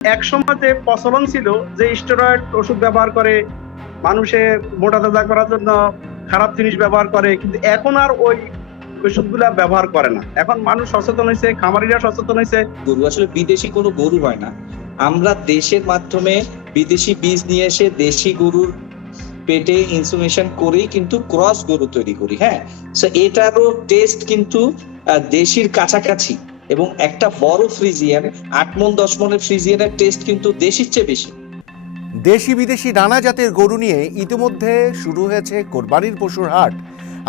একসময় যে প্রচলন ছিল যে স্টেরয়েড ওষুধ ব্যবহার করে মানুষে মোটা তাজা করার জন্য খারাপ জিনিস ব্যবহার করে, কিন্তু এখন আর ওই ওষুধগুলা ব্যবহার করে না। এখন মানুষ সচেতন হয়েছে, খামারিরা সচেতন হয়েছে। গরু আসলে বিদেশি কোনো গরু হয় না, আমরা দেশের মাধ্যমে বিদেশি বীজ নিয়ে এসে দেশি গরুর পেটে ইনসুলেশন করেই কিন্তু ক্রস গরু তৈরি করি। হ্যাঁ, সো এটারও টেস্ট কিন্তু দেশির কাছাকাছি, এবং একটা বড় ফ্রিজিয়ান 8 মণ 10 মণের ফ্রিজিয়ানের টেস্ট কিন্তু দেশির চেয়ে বেশি। দেশি বিদেশি নানা জাতের গরু নিয়ে ইতিমধ্যে শুরু হয়েছে কোরবানির পশুর হাট।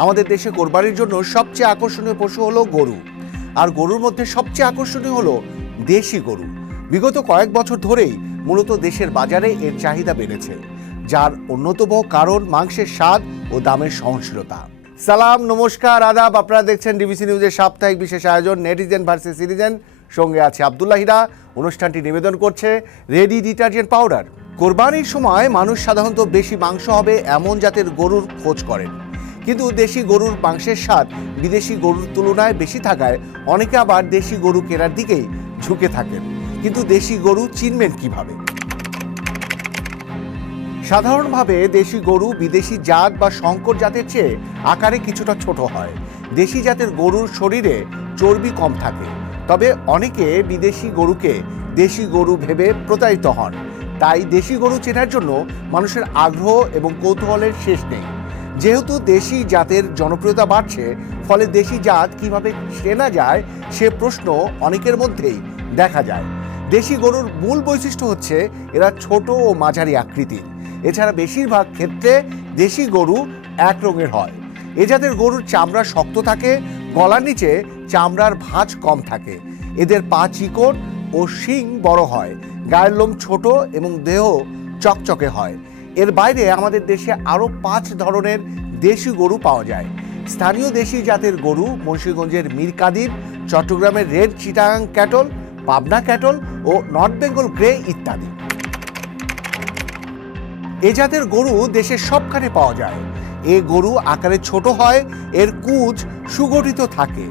আমাদের দেশে কোরবানির জন্য সবচেয়ে আকর্ষণীয় পশু হলো গরু, আর গরুর মধ্যে সবচেয়ে আকর্ষণীয় হলো দেশি গরু। বিগত কয়েক বছর ধরেই মূলত দেশের বাজারে এর চাহিদা বেড়েছে, যার অন্যতম কারণ মাংসের স্বাদ ও দামের সহনশীলতা। সালাম, নমস্কার, আদাব। আপনারা দেখছেন ডিবিসি নিউজের সাপ্তাহিক বিশেষ আয়োজন নেটিজেন ভার্সেস সিটিজেন। সঙ্গে আছে আব্দুল্লাহ হীরা। অনুষ্ঠানটি নিবেদন করছে রেডি ডিটারজেন্ট পাউডার। কোরবানির সময় মানুষ সাধারণত বেশি মাংস হবে এমন জাতের গরুর খোঁজ করেন, কিন্তু দেশি গরুর মাংসের স্বাদ বিদেশি গরুর তুলনায় বেশি থাকায় অনেকে আবার দেশি গরু কেনার দিকেই ঝুঁকে থাকেন। কিন্তু দেশি গরু চিনবেন কিভাবে? সাধারণভাবে দেশি গরু বিদেশি জাত বা সংকর জাতের চেয়ে আকারে কিছুটা ছোট হয়। দেশি জাতের গরুর শরীরে চর্বি কম থাকে, তবে অনেকে বিদেশি গরুকে দেশি গরু ভেবে প্রতারিত হন। তাই দেশি গরু চেনার জন্য মানুষের আগ্রহ এবং কৌতূহলের শেষ নেই। যেহেতু দেশি জাতের জনপ্রিয়তা বাড়ছে, ফলে দেশি জাত কিভাবে চেনা যায় সে প্রশ্ন অনেকের মধ্যেই দেখা যায়। দেশি গরুর মূল বৈশিষ্ট্য হচ্ছে এরা ছোট ও মাঝারি আকৃতির। এছাড়া বেশিরভাগ ক্ষেত্রে দেশি গরু এক রঙের হয়। এ জাতের গরুর চামড়া শক্ত থাকে, গলার নিচে চামড়ার ভাঁজ কম থাকে। এদের পা চিকন ও শিং বড় হয়, গায়ের লোম ছোট এবং দেহ চকচকে হয়। এর বাইরে আমাদের দেশে আরও 5 ধরনের দেশি গরু পাওয়া যায়। স্থানীয় দেশি জাতের গরু মুন্সিগঞ্জের মীর কাদির, চট্টগ্রামের red Chittagong cattle, Pabna cattle ও নর্থ বেঙ্গল গ্রে ইত্যাদি। এ জাতের গরু দেশের সবখানে পাওয়া যায়। এ গরু আকারে ছোট হয়, এর কুঁচ সুগঠিত থাকে,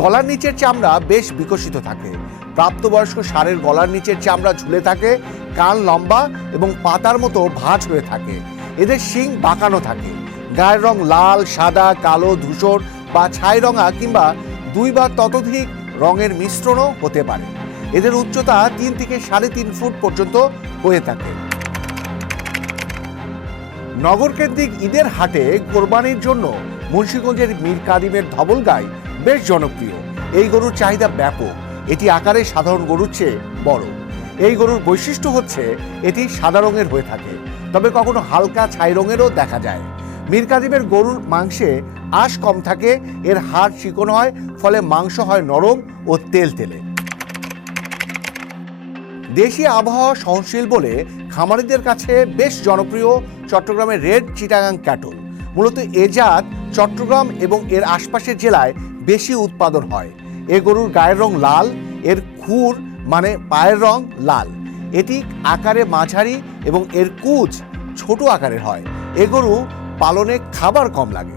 গলার নিচের চামড়া বেশ বিকশিত থাকে। প্রাপ্তবয়স্ক ষাঁড়ের গলার নিচের চামড়া ঝুলে থাকে, কান লম্বা এবং পাতার মতো ভাঁজ হয়ে থাকে। এদের শিং বাঁকানো থাকে। গায়ের রং লাল, সাদা, কালো, ধূসর বা ছাই রঙা কিংবা 2 বা ততোধিক রঙের মিশ্রণও হতে পারে। এদের উচ্চতা 3 থেকে 3.5 ফুট পর্যন্ত হয়ে থাকে। নগরকেন্দ্রিক ঈদের হাটে কোরবানির জন্য মুন্সিগঞ্জের মীর কাদিমের ধবলগাই বেশ জনপ্রিয়। এই গরুর চাহিদা ব্যাপক। এটি আকারে সাধারণ গরুর চেয়ে বড়। এই গরুর বৈশিষ্ট্য হচ্ছে এটি সাদা রঙের হয়ে থাকে, তবে কখনো হালকা ছাই রঙেরও দেখা যায়। মীর কাদিমের গরুর মাংসে আঁশ কম থাকে, এর হাড় চিকন হয়, ফলে মাংস হয় নরম ও তেলতেলে। দেশি আবহাওয়া সহনশীল বলে খামারিদের কাছে বেশ জনপ্রিয় চট্টগ্রামের রেড চিটাগাং ক্যাটল। মূলত এ জাত চট্টগ্রাম এবং এর আশপাশের জেলায় বেশি উৎপাদন হয়। এ গরুর গায়ের রং লাল, এর খুর মানে পায়ের রং লাল। এটি আকারে মাঝারি এবং এর কুঁচ ছোট আকারের হয়। এ গরু পালনে খাবার কম লাগে।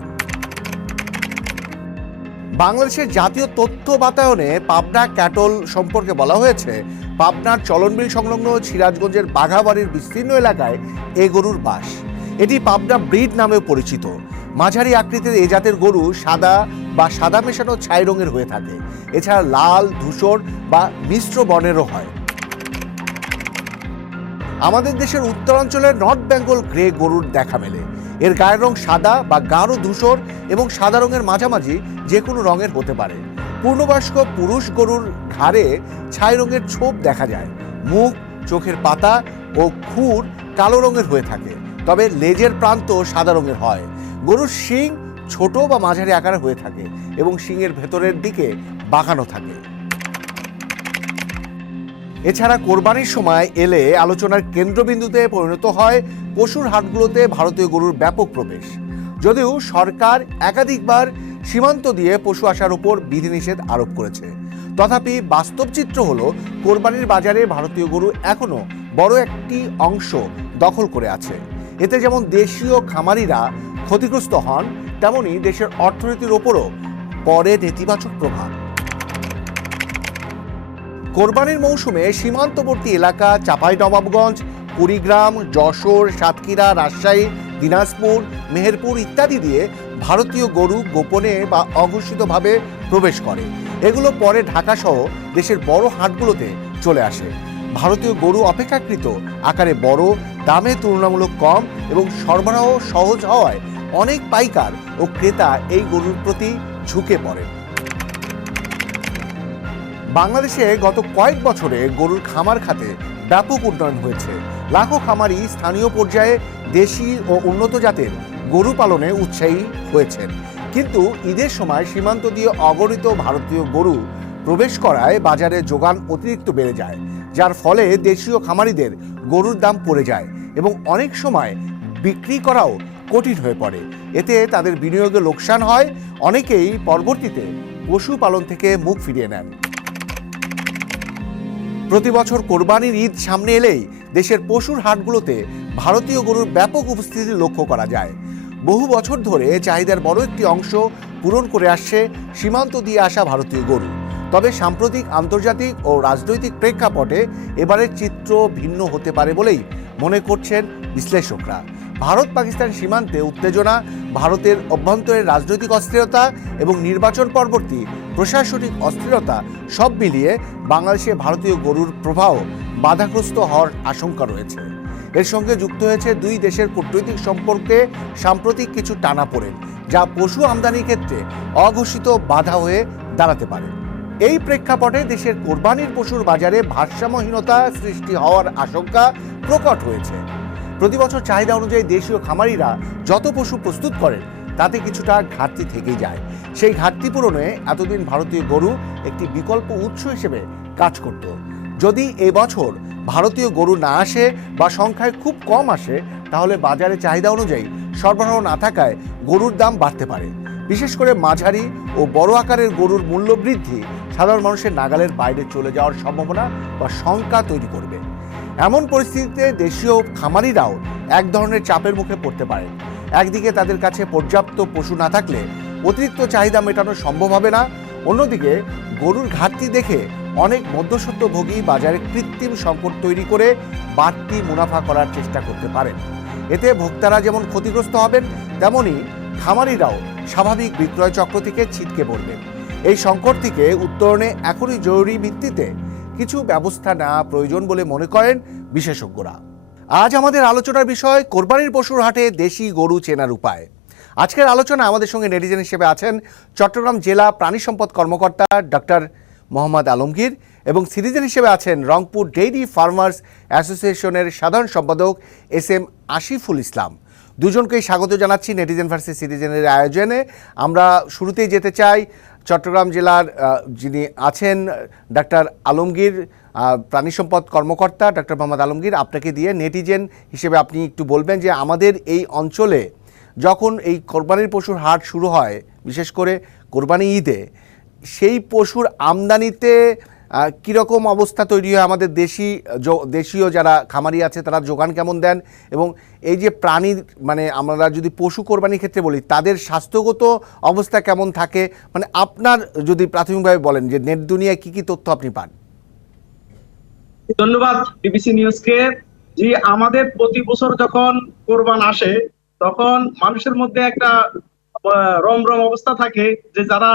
বাংলাদেশের জাতীয় তথ্য বাতায়নে পাবনা ক্যাটল সম্পর্কে বলা হয়েছে, পাবনার চলনবিল সংলগ্ন সিরাজগঞ্জের বাঘাবাড়ির বিস্তীর্ণ এলাকায় এ গরুর বাস। এটি পাবনা ব্রিড নামেও পরিচিত। মাঝারি আকৃতির এ জাতের গরু সাদা বা সাদা মেশানো ছাই রঙের হয়ে থাকে। এছাড়া লাল, ধূসর বা মিশ্র বর্ণেরও হয়। আমাদের দেশের উত্তরাঞ্চলের নর্থ বেঙ্গল গ্রে গরুর দেখা মেলে। এর গায়ের রং সাদা বা গাঢ় ধূসর এবং সাদা রঙের মাঝামাঝি যে কোনো রঙের হতে পারে। পূর্ণবয়স্ক পুরুষ গরুর ঘাড়ে ছাই রঙের ছোপ দেখা যায়। মুখ, চোখের পাতা ও খুর কালো রঙের হয়ে থাকে, তবে লেজের প্রান্ত সাদা রঙের হয়। গরুর শিং ছোট বা মাঝারি আকারে হয়ে থাকে এবং শিংয়ের ভেতরের দিকে বাঁকানো থাকে। এছাড়া কোরবানির সময় এলে আলোচনার কেন্দ্রবিন্দুতে পরিণত হয় পশুর হাটগুলোতে ভারতীয় গরুর ব্যাপক প্রবেশ। যদিও সরকার একাধিকবার সীমান্ত দিয়ে পশু আসার উপর বিধিনিষেধ আরোপ করেছে, তথাপি বাস্তব চিত্র হলো কোরবানির বাজারে ভারতীয় গরু এখনো বড় একটি অংশ দখল করে আছে। এতে যেমন দেশীয় খামারিরা ক্ষতিগ্রস্ত হন, তেমনি দেশের অর্থনীতির ওপরও পড়ে নেতিবাচক প্রভাব। কোরবানির মৌসুমে সীমান্তবর্তী এলাকা চাঁপাইনবাবগঞ্জ, কুড়িগ্রাম, যশোর, সাতক্ষীরা, রাজশাহী, দিনাজপুর, মেহেরপুর ইত্যাদি দিয়ে ভারতীয় গরু গোপনে বা অঘোষিতভাবে প্রবেশ করে। এগুলো পরে ঢাকাসহ দেশের বড় হাটগুলোতে চলে আসে। ভারতীয় গরু অপেক্ষাকৃত আকারে বড়, দামে তুলনামূলক কম এবং সরবরাহ সহজ হওয়ায় অনেক পাইকার ও ক্রেতা এই গরুর প্রতি ঝুঁকে পড়ে। বাংলাদেশে গত কয়েক বছরে গরুর খামার খাতে ব্যাপক উন্নয়ন হয়েছে। লাখো খামারি স্থানীয় পর্যায়ে দেশি ও উন্নত জাতের গরু পালনে উৎসাহী হয়েছেন। কিন্তু ঈদের সময় সীমান্ত দিয়ে অগণিত ভারতীয় গরু প্রবেশ করায় বাজারে যোগান অতিরিক্ত বেড়ে যায়, যার ফলে দেশীয় খামারিদের গরুর দাম পড়ে যায় এবং অনেক সময় বিক্রি করাও কঠিন হয়ে পড়ে। এতে তাদের বিনিয়োগে লোকসান হয়। অনেকেই পরবর্তীতে পশুপালন থেকে মুখ ফিরিয়ে নেন। প্রতি বছর কোরবানির ঈদ সামনে এলেই দেশের পশুর হাটগুলোতে ভারতীয় গরুর ব্যাপক উপস্থিতি লক্ষ্য করা যায়। বহু বছর ধরে চাহিদার বড় একটি অংশ পূরণ করে আসছে সীমান্ত দিয়ে আসা ভারতীয় গরু। তবে সাম্প্রতিক আন্তর্জাতিক ও রাজনৈতিক প্রেক্ষাপটে এবারের চিত্র ভিন্ন হতে পারে বলেই মনে করছেন বিশ্লেষকরা। ভারত পাকিস্তান সীমান্তে উত্তেজনা, ভারতের অভ্যন্তরের রাজনৈতিক অস্থিরতা এবং নির্বাচন পরবর্তী প্রশাসনিক অস্থিরতা সব মিলিয়ে বাংলাদেশে ভারতীয় গরুর প্রবাহ বাধাগ্রস্ত হওয়ার আশঙ্কা রয়েছে। এর সঙ্গে যুক্ত হয়েছে দুই দেশের কূটনৈতিক সম্পর্কে সাম্প্রতিক কিছু টানাপোড়েন, যা পশু আমদানির ক্ষেত্রে অঘোষিত বাধা হয়ে দাঁড়াতে পারে। এই প্রেক্ষাপটে দেশের কোরবানির পশুর বাজারে ভারসাম্যহীনতা সৃষ্টি হওয়ার আশঙ্কা প্রকট হয়েছে। প্রতি বছর চাহিদা অনুযায়ী দেশীয় খামারিরা যত পশু প্রস্তুত করেন তাতে কিছুটা ঘাটতি থেকেই যায়। সেই ঘাটতি পূরণে এতদিন ভারতীয় গরু একটি বিকল্প উৎস হিসেবে কাজ করত। যদি এবছর ভারতীয় গরু না আসে বা সংখ্যায় খুব কম আসে, তাহলে বাজারে চাহিদা অনুযায়ী সরবরাহ না থাকায় গরুর দাম বাড়তে পারে। বিশেষ করে মাঝারি ও বড় আকারের গরুর মূল্য বৃদ্ধি সাধারণ মানুষের নাগালের বাইরে চলে যাওয়ার সম্ভাবনা বা শঙ্কা তৈরি করবে। এমন পরিস্থিতিতে দেশীয় খামারিরাও এক ধরনের চাপের মুখে পড়তে পারে। একদিকে তাদের কাছে পর্যাপ্ত পশু না থাকলে অতিরিক্ত চাহিদা মেটানো সম্ভব হবে না, অন্যদিকে গরুর ঘাটতি দেখে অনেক মধ্যস্বত্বভোগী বাজারে কৃত্রিম সংকট তৈরি করে বাড়তি মুনাফা করার চেষ্টা করতে পারেন। এতে ভোক্তারা যেমন ক্ষতিগ্রস্ত হবেন, তেমনি খামারিরাও স্বাভাবিক বিক্রয় চক্র থেকে ছিটকে পড়বেন। এই সংকট থেকে উত্তরণে এখনই জরুরি ভিত্তিতে কিছু ব্যবস্থা নেওয়া প্রয়োজন বলে মনে করেন বিশেষজ্ঞরা। আজ আমাদের আলোচনার বিষয় কোরবানির পশুর হাটে দেশি গরু চেনার উপায়। আজকের আলোচনা আমাদের সঙ্গে নেটিজেন হিসেবে আছেন চট্টগ্রাম জেলা প্রাণী সম্পদ কর্মকর্তা ডক্টর মোহাম্মদ আলমগীর এবং সিটিজেন হিসেবে আছেন রংপুর ডেইরি ফার্মার্স অ্যাসোসিয়েশনের সাধারণ সম্পাদক SM আসিফুল ইসলাম। দুজনকেই স্বাগত জানাচ্ছি নেটিজেন ভার্সেস সিটিজেনের আয়োজনে। আমরা শুরুতেই যেতে চাই চট্টগ্রাম জেলার যিনি আছেন ডক্টর আলমগীর, প্রাণী সম্পদ কর্মকর্তা ডক্টর মোহাম্মদ আলমগীর, আপনাকে দিয়ে নেটিজেন হিসেবে আপনি একটু বলবেন যে আমাদের এই অঞ্চলে যখন এই কোরবানির পশুর হাট শুরু হয়, বিশেষ করে কোরবানি ঈদে, সেই পশুর আমদানিতে কীরকম অবস্থা তৈরি হয়, আমাদের দেশীয় যারা খামারি আছে তারা যোগান কেমন দেন, এবং এই যে প্রাণীর মানে আমরা যদি পশু কোরবানির ক্ষেত্রে বলি তাদের স্বাস্থ্যগত অবস্থা কেমন থাকে, মানে আপনার যদি প্রাথমিকভাবে বলেন যে নেট দুনিয়ায় কি কি তথ্য আপনি পান। ধন্যবাদ বিবিসি নিউজকে। যে আমাদের প্রতি বছর যখন কোরবান আসে তখন মানুষের মধ্যে একটা রমরম অবস্থা থাকে যে যারা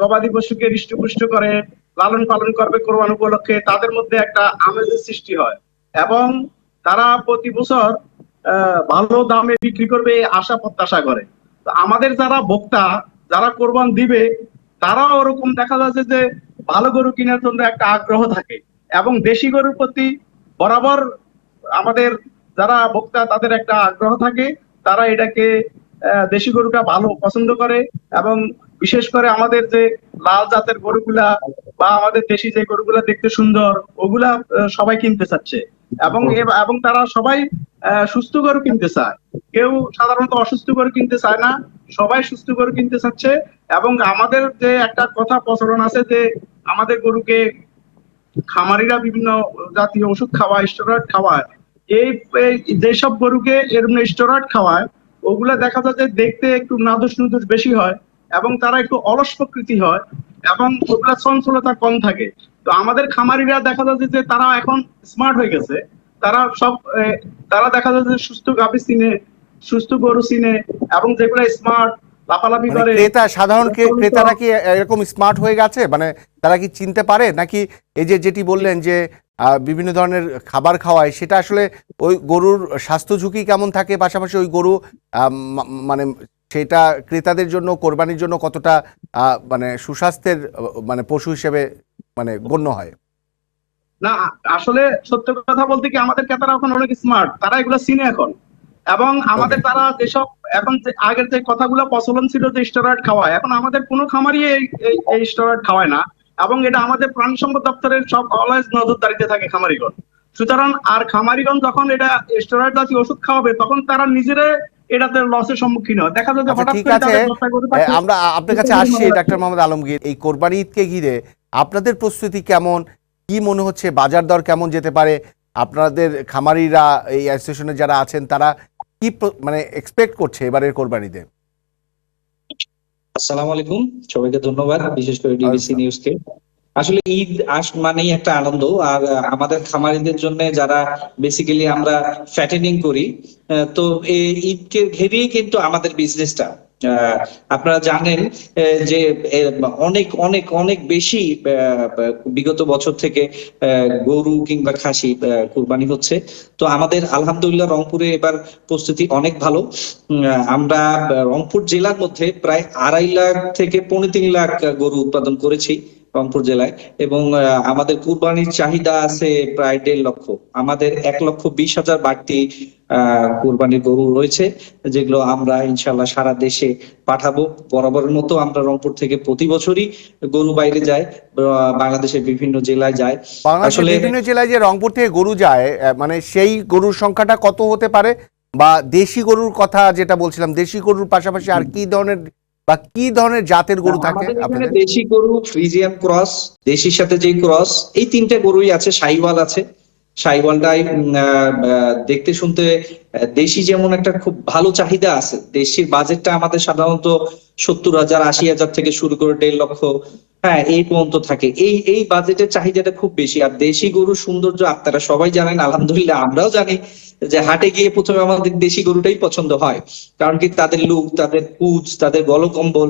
গবাদি পশুকে হৃষ্টপুষ্ট করে লালন পালন করবে কোরবান উপলক্ষে, তাদের মধ্যে একটা আমেজের সৃষ্টি হয় এবং তারা প্রতি বছর ভালো দামে বিক্রি করবে আশা প্রত্যাশা করে। তো আমাদের যারা ভোক্তা, যারা কোরবান দিবে, তারাও ওরকম দেখা যাচ্ছে যে ভালো গরু কেনার জন্য একটা আগ্রহ থাকে এবং দেশি গরুর প্রতি বরাবর আমাদের যারা ভোক্তা তাদের একটা আগ্রহ থাকে। তারা এটাকে দেশি গরুটা ভালো পছন্দ করে এবং বিশেষ করে আমাদের যে লাল জাতের গরুগুলা বা আমাদের দেশি যে গরুগুলা দেখতে সুন্দর, ওগুলা সবাই কিনতে চাচ্ছে এবং তারা সবাই সুস্থ গরু কিনতে চায়। কেউ সাধারণত অসুস্থ গরু কিনতে চায় না, সবাই সুস্থ গরু কিনতে চাচ্ছে। এবং আমাদের যে একটা কথা প্রচলন আছে যে আমাদের গরুকে খামারিরা বিভিন্ন জাতীয় ওষুধ খাওয়ায়, স্টেরয়েড খাওয়ায়। এই যেসব গরুকে এরকম স্টেরয়েড খাওয়ায় ওগুলা দেখা যাচ্ছে দেখতে একটু নাদুস নুদুস বেশি হয় এবং তারা একটু অলস প্রকৃতি হয় এবং ওগুলা চঞ্চলতা কম থাকে। তো আমাদের খামারিরা দেখা যাচ্ছে যে তারা এখন স্মার্ট হয়ে গেছে। তারা সব তারা দেখা যাচ্ছে যে সুস্থ গাভী চিনে, সুস্থ গরু চিনে, এবং যেগুলো স্মার্ট লাফালাফি মানে করে। সাধারণ ক্রেতারা কি এরকম স্মার্ট হয়ে গেছে, মানে তারা কি চিনতে পারে, নাকি এই যে যেটি বললেন যে বিভিন্ন ধরনের খাবার খাওয়ায়, সেটা আসলে ওই গরুর স্বাস্থ্য ঝুঁকি কেমন থাকে, পাশাপাশি ওই গরু মানে সেটা ক্রেতাদের জন্য, কোরবানির জন্য কতটা মানে সুস্বাস্থ্যের মানে পশু হিসেবে মানে গণ্য হয়? না, আসলে সত্য কথা বলতে কি, আমাদের ক্রেতারা এখন অনেক স্মার্ট, তারা এগুলো চিনে এখন। এবং আমাদের তারা যেসব এখন আগের যে কথাগুলো প্রচলন ছিল যে স্টেরয়েড খাওয়ায়, এখন আমাদের কোনো খামারই এই স্টেরয়েড খাওয়ায় না। এবং এটা আমাদের প্রাণী সম্পদ দপ্তরের সব অলওয়েজ নজরদারিতে থাকে খামারিগণ। সুতরাং আর খামারিগণ যখন এটা স্টেরয়েড জাতীয় ওষুধ খাওয়াবে, তখন তারা নিজেরা এটাতে লসের সম্মুখীন হয়। দেখা যাচ্ছে আচ্ছা, হঠাৎ ঠিক করে আছে, তাদের 10টা গরু থাকে, আমরা আপনার কাছে আসছি ডাক্তার মোহাম্মদ আলমগীর। এই কোরবানি ঈদকে ঘিরে আপনাদের প্রস্তুতি কেমন, কি মনে হচ্ছে, বাজার দর কেমন যেতে পারে? আপনাদের খামারিরা, এই অ্যাসোসিয়েশনে যারা আছেন, তারা কি মানে এক্সপেক্ট করছে এবারের কোরবানিতে? আসসালামু আলাইকুম, সবাইকে ধন্যবাদ, বিশেষ করে ডিবিসি নিউজকে। আসলে ঈদ মানেই একটা আনন্দ। আর আমাদের খামারিদের জন্য, যারা বেসিক্যালি আমরা ফ্যাটেনিং করি, তো এই ঈদকে ঘিরেই কিন্তু আমাদের বিজনেসটা। আপনারা জানেন যে অনেক অনেক অনেক বেশি বিগত বছর থেকে গরু কিংবা খাসি কুরবানি হচ্ছে। তো আমাদের আলহামদুলিল্লাহ রংপুরে এবার প্রস্তুতি অনেক ভালো। আমরা রংপুর জেলার মধ্যে প্রায় 2.5 লাখ থেকে 3.5 লাখ গরু উৎপাদন করেছি রংপুর জেলায়। এবং আমাদের কুরবানির চাহিদা আছে প্রায় 1.5 লক্ষ। আমাদের 1,20,000 বাড়তি কুরবানির গরু রয়েছে, যেগুলো আমরা ইনশাল্লাহ সারা দেশে পাঠাবো। বরাবরের মতো আমরা রংপুর থেকে প্রতি বছরই গরু বাইরে যায়, বাংলাদেশের বিভিন্ন জেলায় যায়। বাংলাদেশের বিভিন্ন জেলায় যে রংপুর থেকে গরু যায়, মানে সেই গরুর সংখ্যাটা কত হতে পারে? বা দেশি গরুর কথা যেটা বলছিলাম, দেশি গরুর পাশাপাশি আর কি ধরনের বা কি ধরনের জাতের গরু থাকে আপনাদের? দেশি গরু, ফ্রিজিয়ান ক্রস, দেশির সাথে যে ক্রস, এই 3টে গরুই আছে। শাহিওয়াল আছে, শাহিওয়ালটাই দেখতে শুনতে দেশি যেমন একটা খুব ভালো চাহিদা আছে। দেশির বাজেটটা আমাদের সাধারণত 70,000, 80,000 থেকে শুরু করে 1.5 লক্ষ, হ্যাঁ, এই পর্যন্ত থাকে। এই বাজেটের চাহিদাটা খুব বেশি। আর দেশি গরুর সৌন্দর্য আপনারা সবাই জানেন, আলহামদুলিল্লাহ আমরাও জানি, যে হাটে গিয়ে প্রথমে আমাদের দেশি গরুটাই পছন্দ হয়। কারণ কি, তাদের লুক, তাদের পুঁজ, তাদের গলকম্বল,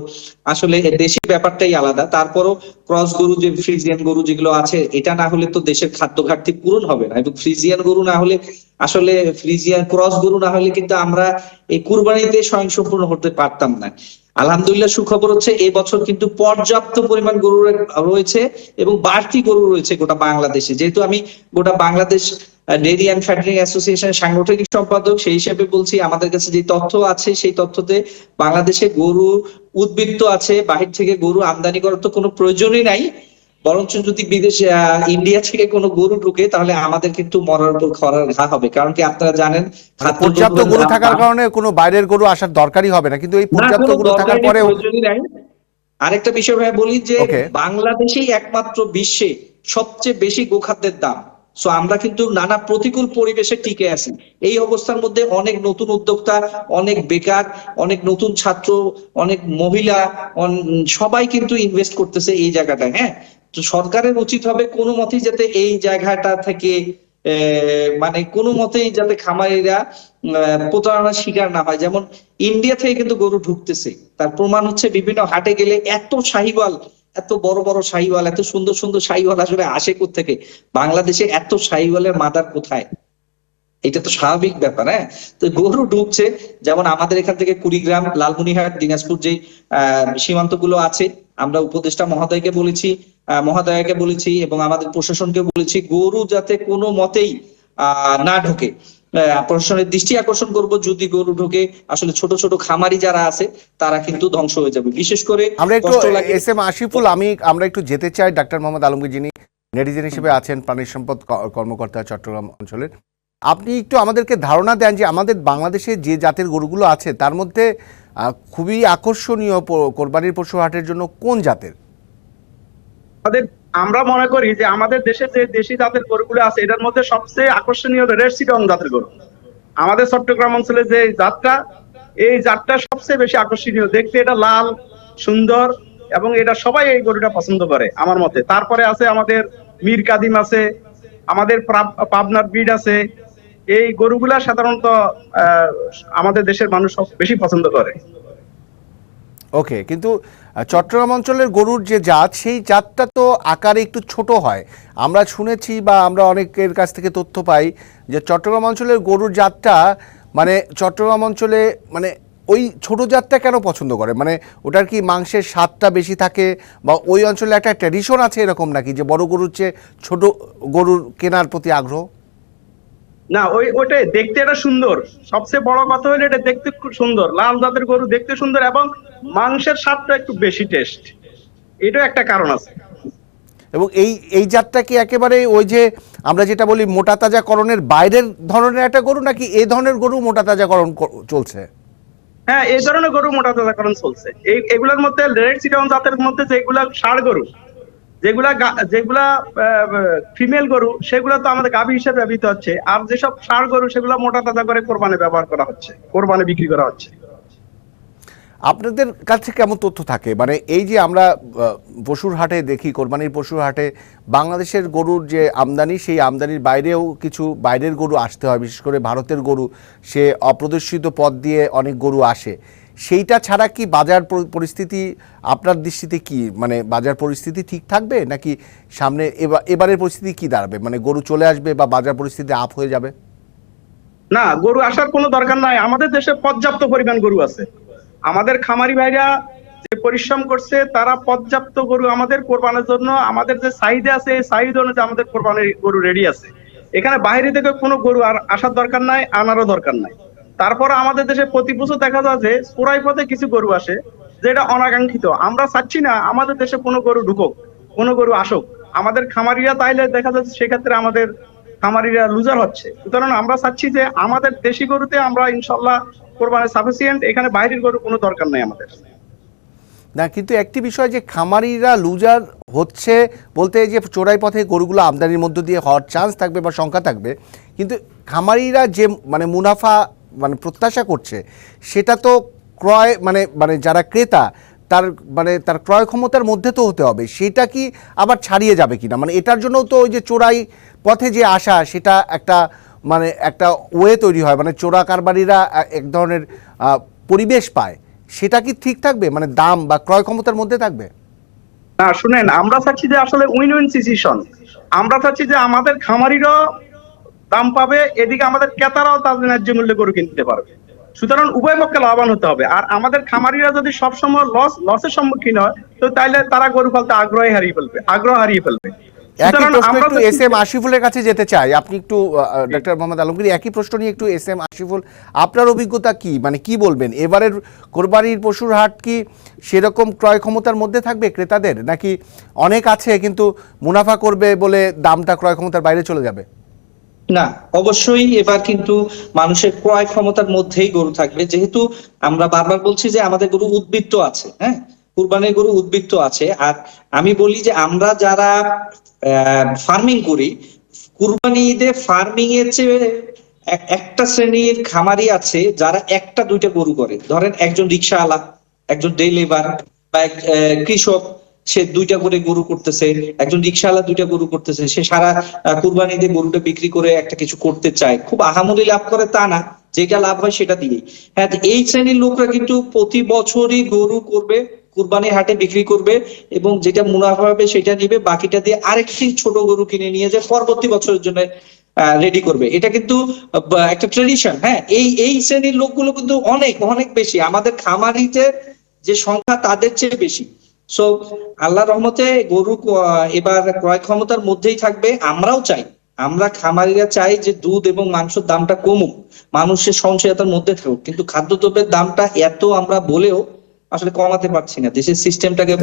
আসলে দেশি ব্যাপারটাই আলাদা। তারপরও ক্রস গরু, যে ফ্রিজিয়ান গরু যেগুলো আছে, এটা না হলে তো দেশের খাদ্য ঘাটতি পূরণ হবে না। এবং ফ্রিজিয়ান গরু না হলে, আসলে ফ্রিজিয়ান ক্রস গরু না হলে কিন্তু আমরা এই কুরবানিতে স্বয়ংসম্পূর্ণ হতে পারতাম না। আলহামদুলিল্লাহ সুখবর হচ্ছে, এবছর কিন্তু পর্যাপ্ত পরিমাণ গরু রয়েছে এবং বাড়তি গরু রয়েছে গোটা বাংলাদেশে। যেহেতু আমি গোটা বাংলাদেশ ডেইরি অ্যান্ড ফ্যাটারিং অ্যাসোসিয়েশনের সাংগঠনিক সম্পাদক, সেই হিসেবে বলছি, আমাদের কাছে যে তথ্য আছে, সেই তথ্যতে বাংলাদেশে গরু উদ্বৃত্ত আছে। বাহির থেকে গরু আমদানি করার তো কোনো প্রয়োজনই নাই। বরঞ্চ যদি বিদেশে, ইন্ডিয়া থেকে কোনো গরু ঢুকে, তাহলে আমাদের কিন্তু মরার উপর খরার ঘা হবে। কারণ কি, আপনারা জানেন, পর্যাপ্ত গরু থাকার কারণে কোনো বাইরের গরু আসার দরকারই হবে না, কিন্তু এই পর্যাপ্ত গরু থাকার পরেও আরেকটা বিষয় ভাই বলি, যে বাংলাদেশেই একমাত্র বিশ্বে সবচেয়ে বেশি গোখাদ্যের দাম। সো আমরা কিন্তু নানা প্রতিকূল পরিবেশে টিকে আছি। এই অবস্থার মধ্যে অনেক নতুন উদ্যোক্তা, অনেক বেকার, অনেক নতুন ছাত্র, অনেক মহিলা, সবাই কিন্তু ইনভেস্ট করতেছে এই জায়গাটায়। হ্যাঁ, তো সরকারের উচিত হবে কোনো মতেই যাতে এই জায়গাটা থেকে মানে কোনো মতেই যাতে খামারিরা প্রতারণার শিকার না হয়। যেমন ইন্ডিয়া থেকে কিন্তু গরু ঢুকতেছে, তার প্রমাণ হচ্ছে বিভিন্ন হাটে গেলে এত শাহিওয়াল, এত বড় বড় শাহিওয়াল, এত সুন্দর সুন্দর শাহিওয়াল আসলে আসে কোত্থেকে? বাংলাদেশে এত শাহিওয়ালের মাদার কোথায়? এটা তো স্বাভাবিক ব্যাপার। হ্যাঁ, তো গরু ঢুকছে। যেমন আমাদের এখান থেকে কুড়িগ্রাম, লালমনিরহাট, দিনাজপুর যে সীমান্ত গুলো আছে, আমরা উপদেষ্টা মহোদয়কে বলেছি এবং আমাদের প্রশাসনকে বলেছি, গরু যাতে কোনো মতেই না ঢোকে। প্রশাসনের দৃষ্টি আকর্ষণ করব, যদি গরু ঢোকে, আসলে ছোট ছোট খামারি যারা আছে তারা কিন্তু ধ্বংস হয়ে যাবে। বিশেষ করে আমরা একটু এস এম আশিফুল, আমরা একটু যেতে চাই ডাক্তার মোহাম্মদ আলমগীর, যিনি নেটিজেন হিসেবে আছেন, প্রাণী সম্পদ কর্মকর্তা চট্টগ্রাম অঞ্চলের। আপনি একটু আমাদেরকে ধারণা দেন যে আমাদের বাংলাদেশে যে জাতের গরুগুলো আছে, তার মধ্যে খুবই আকর্ষণীয় কোরবানির পশু হাটের জন্য কোন জাতের? আমরা মনে করি যে আমাদের দেশে যে দেশি জাতের গরুগুলো আছে, এটার মধ্যে সবচেয়ে আকর্ষণীয় রেড চিটাগং জাতের গরু। আমাদের চট্টগ্রাম অঞ্চলে যে জাতটা, এই জাতটা সবচেয়ে বেশি আকর্ষণীয়। দেখতে এটা লাল, সুন্দর, এবং এটা সবাই এই গরুটা পছন্দ করে আমার মতে। তারপরে আছে আমাদের মীর কাদিম আছে, আমাদের পাবনার ব্রিড আছে। এই গরুগুলা সাধারণত আহ, আমাদের দেশের মানুষ সব বেশি পছন্দ করে। ওকে, কিন্তু চট্টগ্রাম অঞ্চলের গরুর যে জাত, সেই জাতটা তো আকারে একটু ছোট হয়। আমরা শুনেছি বা আমরা অনেকের কাছ থেকে তথ্য পাই যে চট্টগ্রাম অঞ্চলের গরুর জাতটা, মানে চট্টগ্রাম অঞ্চলে মানে ওই ছোট জাতটা কেন পছন্দ করে? মানে ওটার কি মাংসের স্বাদটা বেশি থাকে, বা ওই অঞ্চলে একটা ট্র্যাডিশন আছে এরকম নাকি যে বড় গরুর চেয়ে ছোট গরুর কেনার প্রতি আগ্রহ? না, ওইটাই দেখতে এটা সুন্দর। সবচেয়ে বড় কথা হলো এটা দেখতে খুব সুন্দর, লাল জাতের গরু দেখতে সুন্দর এবং মাংসের স্বাদটা একটু বেশি টেস্ট। এটাও একটা কারণ আছে। এবং এই এই জাতটা কি একেবারে ওই যে আমরা যেটা বলি মোটা তাজাকরণের বাইরের ধরনের একটা গরু, নাকি এই ধরনের গরু মোটা তাজাকরণ চলছে? হ্যাঁ, এই ধরনের গরু মোটা তাজাকরণ চলছে। এগুলোর মধ্যে রেড চিটাগং জাতের মধ্যে যেগুলা ষাঁড় গরু, যেগুলা ফিমেল গরু, সেগুলো তো আমাদের গাভী হিসেবে ব্যবহৃত হচ্ছে। আর যেসব ষাঁড় গরু সেগুলো মোটা তাজা করে কোরবানি ব্যবহার করা হচ্ছে, কোরবানি বিক্রি করা হচ্ছে। আপনাদের কাছে কেমন তথ্য থাকে? মানে এই যে আমরা পশুর হাটে দেখি, কোরবানির পশুর হাটে বাংলাদেশের গরুর যে আমদানি, সেই আমদানির বাইরেও কিছু বাইরের গরু আসতে হয়, বিশেষ করে ভারতের গরু। সে অপ্রদর্শিত পথ দিয়ে অনেক গরু আসে। সেইটা ছাড়া কি বাজার পরিস্থিতি আপনার দৃষ্টিতে কি, মানে বাজার পরিস্থিতি ঠিক থাকবে, নাকি সামনে এবারের পরিস্থিতি কি দাঁড়াবে? মানে গরু চলে আসবে বা বাজার পরিস্থিতি আপ হয়ে যাবে? না, গরু আসার কোনো দরকার নাই, আমাদের দেশে পর্যাপ্ত পরিমাণ গরু আছে। আমাদের খামারি ভাইরা যে পরিশ্রম করছে, তারা পর্যাপ্ত গরু আমাদের কোরবানির জন্য, আমাদের যে চাহিদা আছে এই চাহিদা অনুযায়ী আমাদের কোরবানির গরু রেডি আছে। এখানে বাইরে থেকে কোনো গরু আর আসার দরকার নাই, আনারও দরকার নাই। তারপর আমাদের দেশে প্রতি বছর দেখা যায় যে চোরাই পথে কিছু গরু আসে, যেটা অনাকাঙ্ক্ষিত। আমরা চাচ্ছি না আমাদের দেশে কোনো গরু ঢুকুক, কোনো গরু আসুক। আমাদের খামারিরা তাইলে দেখা যাচ্ছে সেক্ষেত্রে আমাদের খামারিরা লুজার হচ্ছে। সুতরাং আমরা চাচ্ছি যে আমাদের দেশি গরুতে আমরা ইনশাল্লাহ কোরবানি সাফিসিয়েন্ট, এখানে বাইরের গরু কোনো দরকার নাই আমাদের। না, কিন্তু একটি বিষয় যে খামারিরা লুজার হচ্ছে বলতে, যে চোরাই পথে গরুগুলো আমদানির মধ্য দিয়ে হওয়ার চান্স থাকবে বা সংখ্যা থাকবে, কিন্তু খামারিরা যে মানে মুনাফা মানে প্রত্যাশা করছে, সেটা তো ক্রয় মানে মানে যারা ক্রেতা তার মানে তার ক্রয় ক্ষমতার মধ্যে তো হতে হবে। সেটা কি আবার ছাড়িয়ে যাবে কিনা? মানে এটার জন্য তো ওই যে চোরাই পথে যে আসা, সেটা একটা মানে একটা ওয়ে তৈরি হয়, মানে চোরা কারবারিরা এক ধরনের পরিবেশ পায়। সেটা কি ঠিক থাকবে, মানে দাম বা ক্রয় ক্ষমতার মধ্যে থাকবে? না, শুনেন, আমরা চাচ্ছি যে আসলে উইন উইন সিচুয়েশন। আমরা চাচ্ছি যে আমাদের খামারিরাও দাম পাবে, এদিকে আমাদের ক্রেতারাও তাদের ন্যায্য মূল্যে গরু কিনতে পারবে। সুতরাং উভয় পক্ষে লাভবান হতে হবে। আর আমাদের খামারিরা যদি সবসময় লসের সম্মুখীন হয়, তো তাইলে তারা গরু পালতে আগ্রহ হারিয়ে ফেলবে। একই সুতরাং প্রশ্ন আমরা একটু এস এম আশিফুলের কাছে যেতে চাই। আপনি একটু ডক্টর মোহাম্মদ আলমগীর, একই প্রশ্ন নিয়ে একটু এস এম আশিফুল, আপনার অভিজ্ঞতা কি? মানে কি বলবেন, এবারের কোরবানির পশুর হাট কি সেরকম ক্রয় ক্ষমতার মধ্যে থাকবে ক্রেতাদের, নাকি অনেক আছে কিন্তু মুনাফা করবে বলে দামটা ক্রয় ক্ষমতার বাইরে চলে যাবে? না, অবশ্যই এবার কিন্তু মানুষের ক্রয় ক্ষমতার মধ্যেই গরু থাকবে, যেহেতু আমরা বারবার বলছি যে আমাদের গরু উদ্বৃত্ত আছে। হ্যাঁ, কুরবানির গরু উদ্বৃত্ত আছে। আর আমি বলি যে আমরা যারা ফার্মিং করি, কুরবানি ঈদে ফার্মিং এর চেয়ে একটা শ্রেণীর খামারি আছে যারা একটা দুইটা গরু করে। ধরেন একজন রিক্সাওয়ালা, একজন ডে লেবার বা কৃষক, সে দুইটা করে গরু করতেছে। একজন রিক্সাওয়ালা দুইটা গরু করতেছে, সে সারা কুরবানিতে গরুটা বিক্রি করে একটা কিছু করতে চায়। খুব আহামরি লাভ করে তা না, যেটা লাভ হয় সেটা দিয়েই। হ্যাঁ, এই শ্রেণীর লোকরা কিন্তু প্রতি বছরই গরু করবে, কুরবানির হাটে বিক্রি করবে, এবং যেটা মুনাফা হবে সেটা নিবে, বাকিটা দিয়ে আরেকটি ছোট গরু কিনে নিয়ে যে পরবর্তী বছরের জন্য রেডি করবে। এটা কিন্তু একটা ট্রেডিশন। হ্যাঁ, এই শ্রেণীর লোকগুলো কিন্তু অনেক অনেক বেশি আমাদের খামারিতে যে সংখ্যা তাদের চেয়ে বেশি। সো আল্লাহর রহমতে গরু এবার ক্রয় ক্ষমতার মধ্যেই থাকবে। আমরাও চাই, আমরা খামারিরা চাই যে দুধ এবং মাংসের দামটা কমুক, মানুষের সঞ্চয়তার মধ্যে থাকুক, কিন্তু খাদ্যদ্রব্যের দামটা এত আমরা বলেও আসলে কমাতে পারছি না, দেশের সিস্টেমটাকে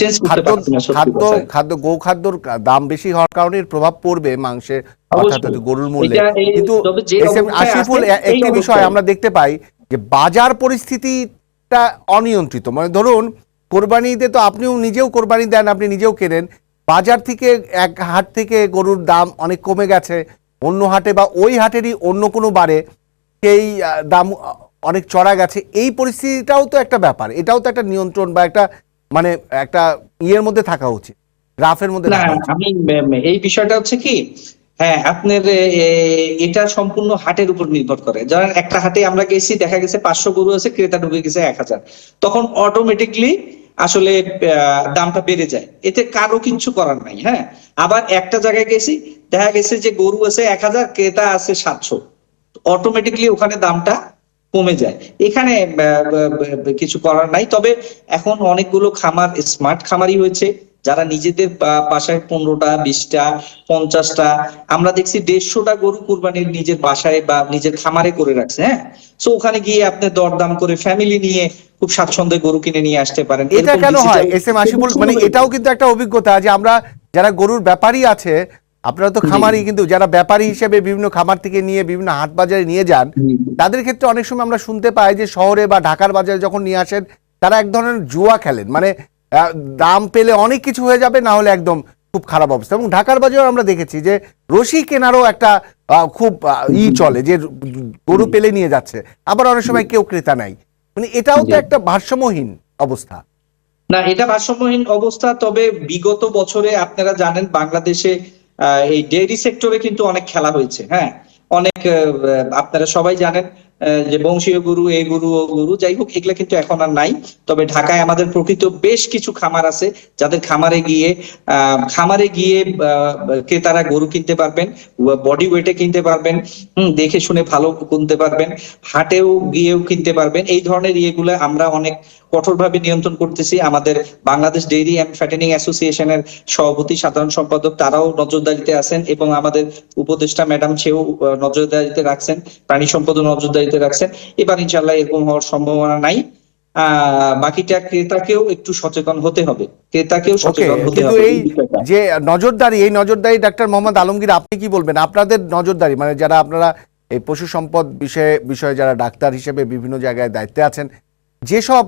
চেঞ্জ করতে খাদ্য পারছি না। সত্যি খাদ্য কথা, খাদ্য গোখাদ্যর দাম বেশি হওয়ার কারণে এর প্রভাব পড়বে মাংসের অর্থাৎ অবশ্যই গরুর মূল্যে। এটা কিন্তু তবে যে এস এম অবস্থায় আশিফুল, আছে এই একটি বিষয় অবস্থায় আমরা দেখতে পাই যে বাজার পরিস্থিতিটা অনিয়ন্ত্রিত। মানে ধরুন কোরবানি ঈদে তো আপনিও নিজেও কোরবানি দেন, আপনি নিজেও কেনেন, বাজার থেকে এক হাট থেকে গরুর দাম অনেক কমে গেছে, অন্য হাটে বা ওই হাটেরই অন্য কোনো বারে সেই দাম অনেক চড়া গেছে। এই পরিস্থিতিটাও তো একটা ব্যাপার, এটাও তো একটা নিয়ন্ত্রণ বা একটা মানে একটা ইয়ের মধ্যে থাকা উচিত। রাফের মধ্যে না, ঢাকা হচ্ছে? আমি এই বিষয়টা হচ্ছে কি, হ্যাঁ আপনার এটা সম্পূর্ণ হাটের উপর নির্ভর করে। ধরেন একটা হাটে আমরা গেছি, দেখা গেছে 500 গরু আছে, ক্রেতা ঢুকে গেছে 1000, তখন অটোমেটিকলি আসলে দামটা বেড়ে যায়, এতে কারো কিচ্ছু করার নাই। হ্যাঁ, আবার একটা জায়গায় গেছি, দেখা গেছে যে গরু আছে 1000, ক্রেতা আছে 700, অটোমেটিকলি ওখানে দামটা কমে যায়। এখানে কিছু করার নাই। তবে এখন অনেকগুলো খামার স্মার্ট খামারি হয়েছে, যারা নিজেদের বাসায় 15টা 20টা 50টা, আমরা দেখছি 150টা গরু কুরবানির নিজের বাসায় বা নিজের খামারে করে রাখছে। হ্যাঁ, তো ওখানে গিয়ে আপনি দরদাম করে ফ্যামিলি নিয়ে খুব স্বাচ্ছন্দ্যে গরু কিনে নিয়ে আসতে পারেন। এটা এরকম কেন হয় ডিজিটাল এস এম আশিফুল, মানে এটাও কিন্তু একটা অভিজ্ঞতা যে আমরা যারা গরুর ব্যাপারী আছে, আপনারা তো খামারি, কিন্তু যারা ব্যাপারী হিসেবে বিভিন্ন খামার থেকে নিয়ে বিভিন্ন হাট বাজারে নিয়ে যান, তাদের ক্ষেত্রে অনেক সময় আমরা শুনতে পাই যে শহরে বা ঢাকার বাজারে যখন নিয়ে আসেন, তারা এক ধরনের জুয়া খেলেন, মানে দাম পেলে অনেক কিছু হয়ে যাবে, না হলে একদম খুব খারাপ অবস্থা। এবং ঢাকার বাজারে আমরা দেখেছি যে রশি কেনারও একটা খুব চলে, যে গরু পেলে নিয়ে যাচ্ছে, আবার অনেক সময় কেউ ক্রেতা নাই। মানে এটাও তো একটা ভারসাম্যহীন অবস্থা। না, এটা ভারসাম্যহীন অবস্থা। তবে বিগত বছরে আপনারা জানেন বাংলাদেশে এই ডেইরি সেক্টরে কিন্তু অনেক খেলা হয়েছে। হ্যাঁ, অনেক আপনারা সবাই জানেন যে বংশীয় গরু, এ গরু ও গরু, যাই হোক এগুলা কিন্তু এখন আর নাই। তবে ঢাকায় আমাদের প্রকৃত বেশ কিছু খামার আছে, যাদের খামারে গিয়ে ক্রেতারা গরু কিনতে পারবেন, বডি ওয়েটে কিনতে পারবেন, দেখে শুনে ভালো কিনতে পারবেন, হাটেও গিয়েও কিনতে পারবেন। এই ধরনের ইয়েগুলো আমরা অনেক কঠোরভাবে নিয়ন্ত্রণ করতেছি। আমাদের বাংলাদেশ ডেইরি অ্যান্ড ফ্যাটেনিং অ্যাসোসিয়েশনের সভাপতি, সাধারণ সম্পাদক, তারাও নজরদারিতে আছেন, এবং আমাদের উপদেষ্টা ম্যাডাম সেও নজরদারিতে রাখছেন, প্রাণী সম্পদ নজরদারিতে রাখছেন। এবার ইনশাল্লাহ এরকম হওয়ার সম্ভাবনা নাই। বাকিটা ক্রেতাকেও একটু সচেতন হতে হবে, ওকে, কিন্তু এই যে নজরদারি ডাক্তার মোহাম্মদ আলমগীর, আপনি কি বলবেন? আপনাদের নজরদারি, মানে যারা আপনারা এই পশু সম্পদ বিষয়ে যারা ডাক্তার হিসেবে বিভিন্ন জায়গায় দায়িত্বে আছেন, যেসব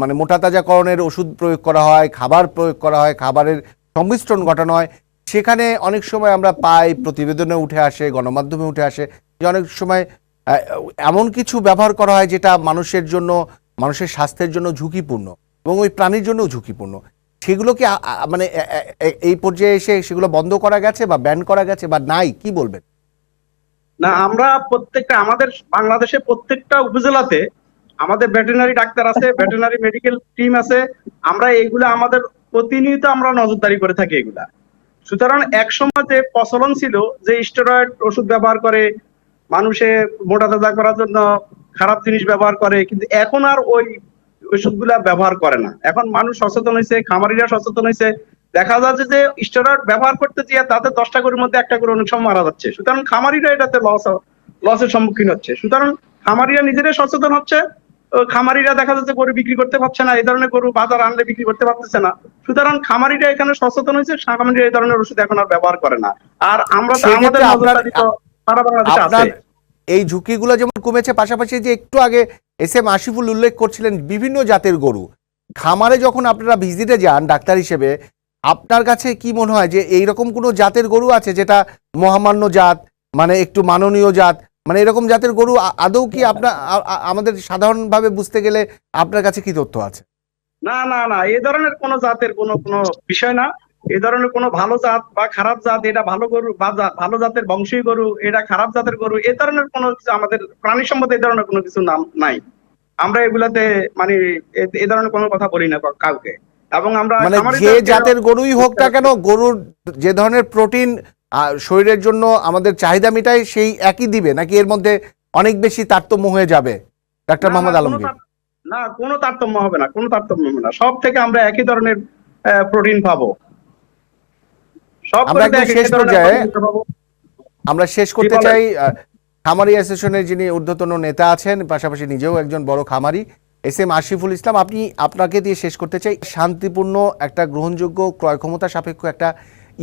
মানে মোটা তাজাকরণের ওষুধ প্রয়োগ করা হয়, খাবার প্রয়োগ করা হয়, খাবারের সংমিশ্রণ ঘটানো হয়, সেখানে অনেক সময় আমরা পাই, প্রতিবেদনে উঠে আসে, গণমাধ্যমে উঠে আসে যে অনেক সময় এমন কিছু ব্যবহার করা হয় যেটা মানুষের স্বাস্থ্যের জন্য ঝুঁকিপূর্ণ এবং ওই প্রাণীর জন্য ঝুঁকিপূর্ণ। সেগুলো কি মানে এই পর্যায়ে এসে সেগুলো বন্ধ করা গেছে বা ব্যান করা গেছে বা নাই, কি বলবেন? না, আমরা আমাদের বাংলাদেশে প্রত্যেকটা উপজেলাতে আমাদের ভেটেরিনারি ডাক্তার আছে, ভেটেরিনারি মেডিকেল টিম আছে। আমরা এইগুলা আমাদের প্রতিনিয়ত আমরা নজরদারি করে থাকি এগুলা। সুতরাং একসময় যে প্রচলন ছিল যে স্টেরয়েড ওষুধ ব্যবহার করে, মানুষে মোটা তাজা করার জন্য খারাপ জিনিস ব্যবহার করে, কিন্তু এখন আর ওই ওষুধগুলা ব্যবহার করে না। এখন মানুষ সচেতন হয়েছে, খামারিরা সচেতন হয়েছে। দেখা যাচ্ছে যে স্টেরয়েড ব্যবহার করতে গিয়ে তাদের 10টা গরুর মধ্যে একটা গরু অনেক সময় মারা যাচ্ছে। সুতরাং খামারিরা এটাতে লসের সম্মুখীন হচ্ছে। সুতরাং খামারিরা নিজেরাই সচেতন হচ্ছে। খামারিরা দেখা যাচ্ছে গরু বিক্রি করতে পারছে না, এই ধরনের গরু বাজার আনলে বিক্রি করতে পারতেছে না। সুতরাং খামারিরা এখানে সচেতন হয়েছে, খামারিরা এই ধরনের ওষুধ এখন আর ব্যবহার করে না। আর আমরা আমাদের নজরদারি তো সারা বাংলাদেশে আছে। এই ঝুঁকিগুলো যেমন কমেছে, পাশাপাশি যে একটু আগে এস এম আশিফুল উল্লেখ করছিলেন বিভিন্ন জাতের গরু, খামারে যখন আপনারা ভিজিটে যান ডাক্তার হিসেবে, আপনার কাছে কি মনে হয় যে এইরকম কোনো জাতের গরু আছে যেটা মহামান্য জাত, মানে একটু মাননীয় জাত, মানে এরকম জাতের গরু আদৌ কি আপনার আমাদের সাধারণভাবে বুঝতে গেলে আপনার কাছে কি তথ্য আছে? না না না, এই ধরনের কোনো জাতের কোনো বিষয় না। এই ধরনের কোনো ভালো জাত বা খারাপ জাত, এটা ভালো গরু বা ভালো জাতের বংশীয় গরু, এটা খারাপ জাতের গরু, এই ধরনের কোনো কিছু আমাদের প্রাণী সম্পদে এই ধরনের কোনো কিছু নাম নাই। আমরা এগুলাতে মানে এই ধরনের কোনো কথা বলি না কাউকে। এবং আমরা মানে যে জাতের গরুই হোক না কেন, গরুর যে ধরনের প্রোটিন শরীরের জন্য আমাদের চাহিদা মেটায় সেই একই দিবে, নাকি এর মধ্যে অনেক বেশি তারতম্য হয়ে যাবে ডাক্তার মোহাম্মদ আলমগীর? না, কোনো তারতম্য হবে না, কোনো তারতম্য হবে না। সব থেকে আমরা একই ধরনের প্রোটিন পাবো। আমরা একদম শেষ পর্যায়ে আমরা শেষ করতে চাই, খামারি অ্যাসোসিয়েশনের যিনি ঊর্ধ্বতন নেতা আছেন, পাশাপাশি নিজেও একজন বড় খামারি, এস এম আশিফুল ইসলাম, আপনাকে দিয়ে শেষ করতে চাই। শান্তিপূর্ণ একটা গ্রহণযোগ্য ক্রয় ক্ষমতা সাপেক্ষ একটা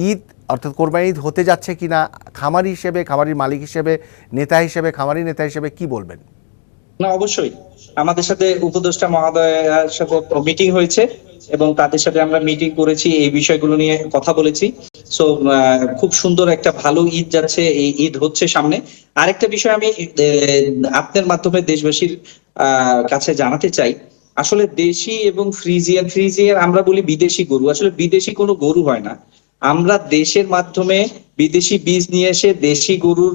ঈদ অর্থাৎ কোরবানি ঈদ হতে যাচ্ছে কিনা, খামারি হিসেবে, খামারির মালিক হিসেবে, নেতা হিসেবে, খামারি নেতা হিসেবে কি বলবেন? না, অবশ্যই আমাদের সাথে উপদেষ্টা মহোদয়ের সাথে মিটিং হয়েছে এবং তাদের সাথে আমরা মিটিং করেছি, এই বিষয়গুলো নিয়ে কথা বলেছি। সো খুব সুন্দর একটা ভালো ঈদ যাচ্ছে, এই ঈদ হচ্ছে সামনে। আরেকটা বিষয় আমি আপনার মাধ্যমে দেশবাসীর কাছে জানাতে চাই, আসলে দেশি এবং ফ্রিজিয়ান আমরা বলি বিদেশি গরু, আসলে বিদেশি কোনো গরু হয় না। আমরা দেশের মাধ্যমে বিদেশি বীজ নিয়ে এসে দেশি গরুর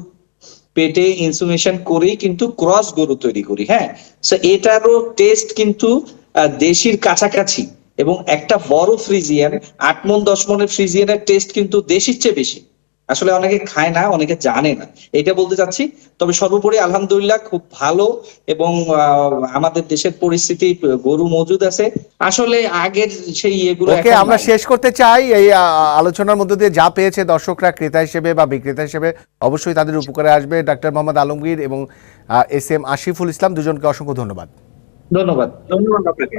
পেটে ইনসুমেশন করেই কিন্তু ক্রস গরু তৈরি করি। হ্যাঁ, সো এটারও টেস্ট কিন্তু দেশির কাছাকাছি, এবং একটা বড় ফ্রিজিয়ান 8 মণ 10 মণের ফ্রিজিয়ানের টেস্ট কিন্তু দেশির চেয়ে বেশি। আসলে অনেকে খায় না, অনেকে জানে না, এটা বলতে চাচ্ছি। তবে সর্বোপরি আলহামদুলিল্লাহ খুব ভালো, এবং আমাদের দেশের পরিস্থিতি গরু মজুদ আছে। আসলে আগের সেই এগুলো ওকে, এখন আমরা নাই। শেষ করতে চাই এই আলোচনার মধ্যে দিয়ে যা পেয়েছে দর্শকরা ক্রেতা হিসেবে বা বিক্রেতা হিসেবে অবশ্যই তাদের উপকারে আসবে। ডাক্তার মোহাম্মদ আলমগীর এবং এস এম আশিফুল ইসলাম দুজনকে অসংখ্য ধন্যবাদ। ধন্যবাদ। ধন্যবাদ আপনাকে।